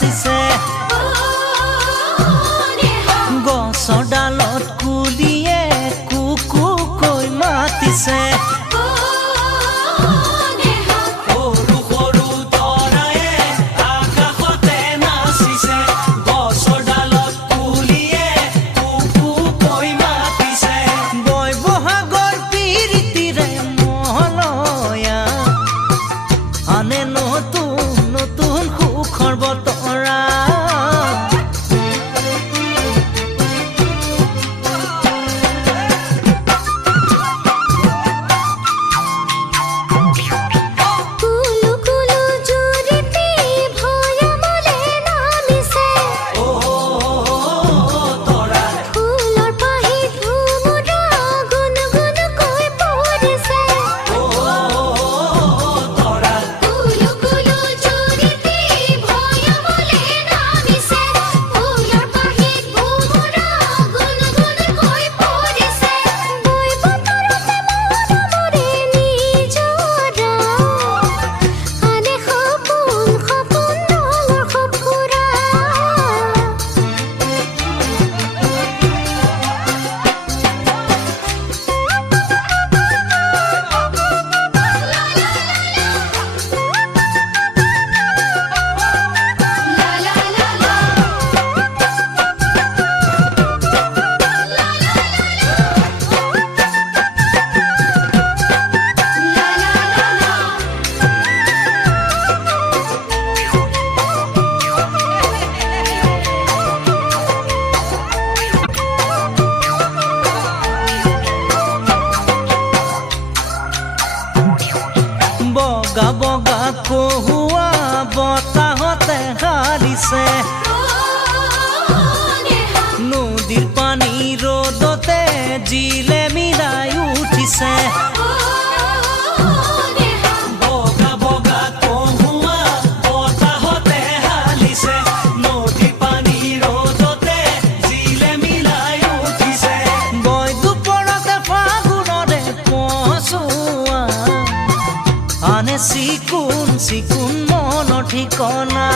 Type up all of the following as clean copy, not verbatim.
নাচিছে গছৰ ডালত কুলিয়ে কুকু কৈ মাতিছে বগা বগা কহুৱা বতাহতে হাৰিছে নদীৰ পানী ৰ'দতে জিলে মিলাই উঠিছে বগা বগা কহুৱা বতাহতে হাৰিছে নদীৰ পানী ৰ'দতে জিলে মিলাই উঠিছে বৈ দুপৰতে ফাগুনৰে পহচোৱা আনে চিকুন চিকুন মনৰ ঠিকনা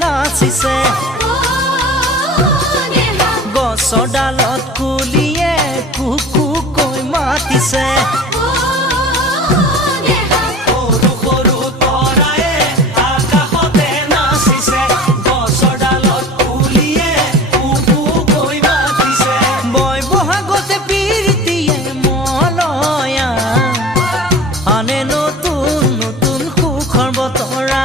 নাচিছে গছৰ ডালত কুলিয়ে কুকু কৈ মাতিছে বৈ বহাগতে প্ৰীতিয়ে মলয়া আনে নতুন নতুন সুখৰ বতৰা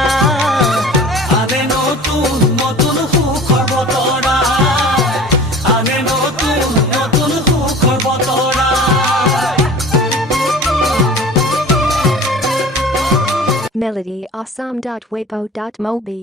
melodyassam.weibo.mobi